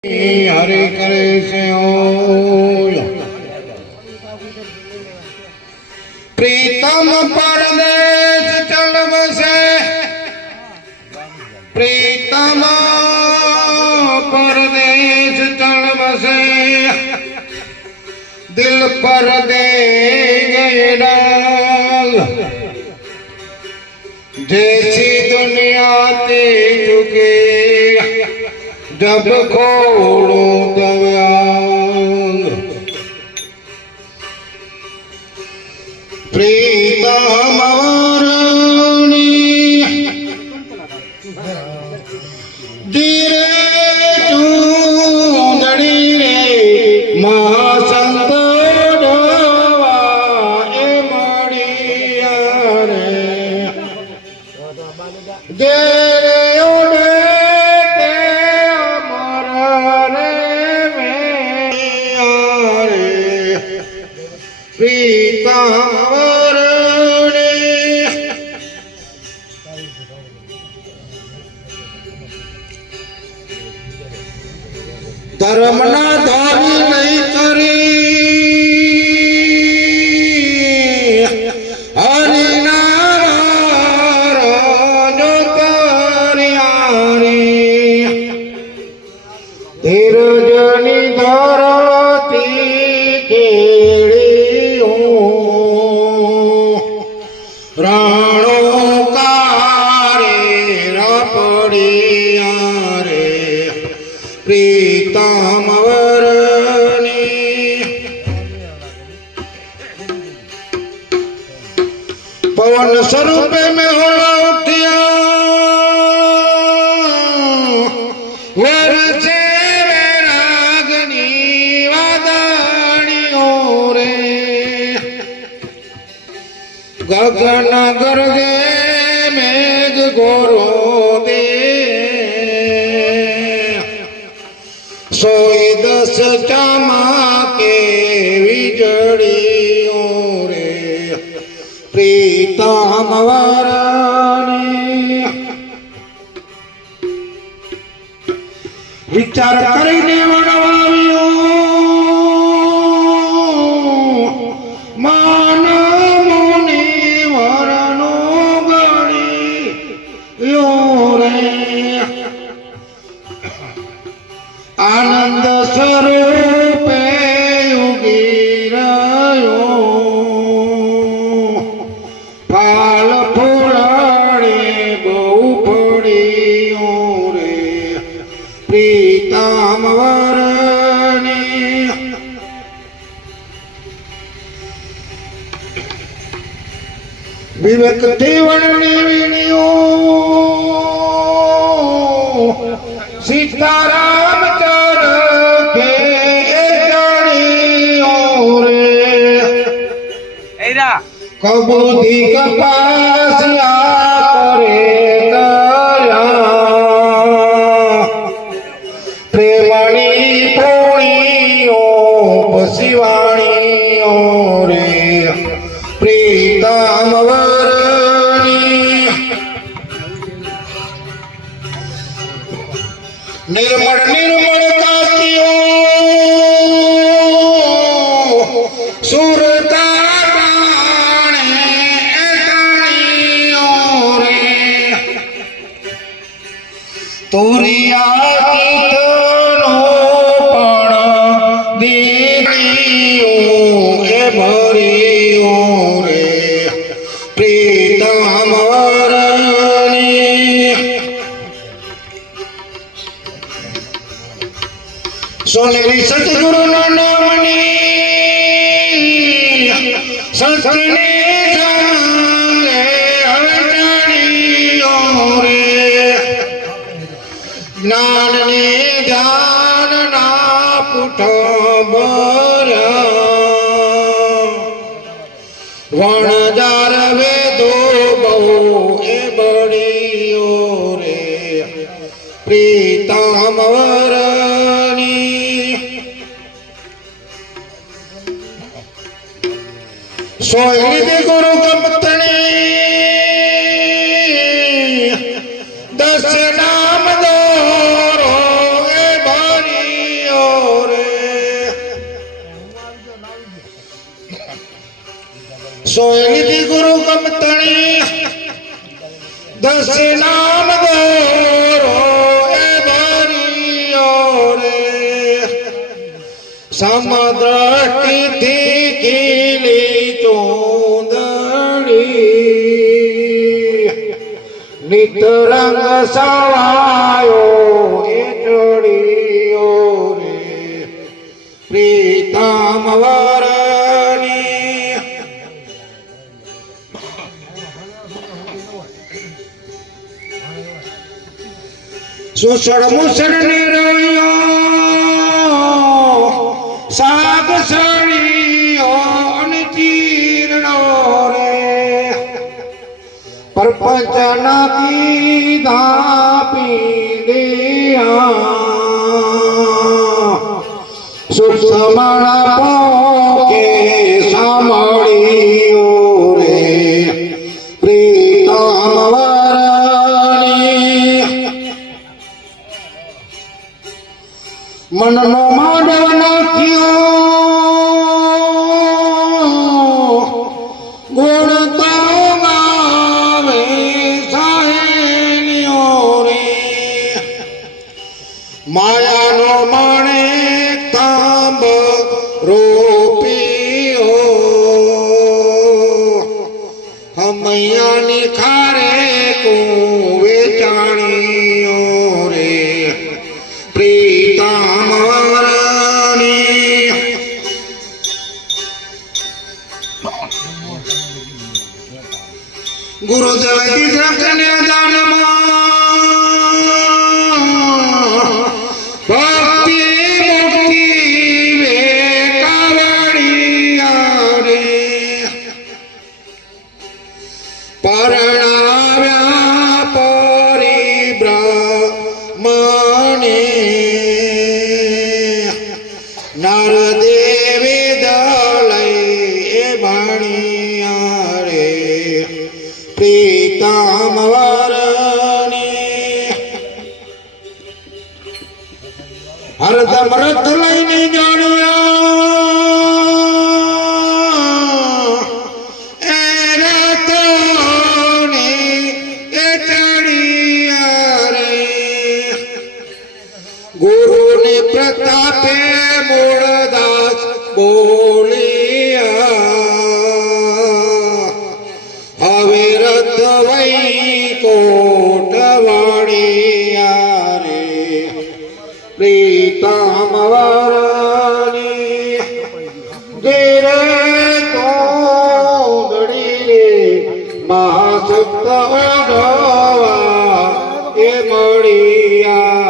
હરે કૃષ્ણ પ્રીતમ પરદેશ ચણવશે પ્રીતમ પરદેશ ચણવશે દિલ પર દે ગયેલા જૈસી દુનિયા તે જુગે જબ ખોડું તવ્યાંગ પ્રીતમ ધીરે તું દડી રે મા প্রীতম પવન સ્વરૂપે મેં રે ગગન ગરગે મેઘ ગોરો દે સોય દસ ચામાકે વીજળીઓ રે. પ્રીતમ વરની વિચાર કરીને વણવાવ્યો ફાલ ફૂલાડે બહુ પડ્યો રે. પ્રીતમ વરની વિવેક વીણીઓ. સીતારામ કબૂતી કપાસ કરે પ્રેમણી પોણીઓ પસિવાણીઓ રે પ્રીતમ નિર્મળ નિર્મળ તુરિયા ગીતનો પણ દીકરીઓ એ ભરીઓ સોનેરી સતગુરુ નામની. સંતને જ્ઞાનને ધ્યાન ના બોર વણજાર વેદો બહુ એ બળીઓ રે. પ્રીતમ વરની સોયલી સમદ્રષ્ટિથી ખીલી ચોંદણી નિતરંગ સવાયો એટડીઓ રે. પ્રીતમ વરણી. સુસળ મુસળની વચન કીધા પી સુષમણ પો રૂપિયો. હમૈયાની ખારે તું વેચાણીઓ રે. પ્રીતામરની ગુરુદેવ દીધા કન્યા દાનમાં লাইনে મુક્ત હોવા એ મળ્યા.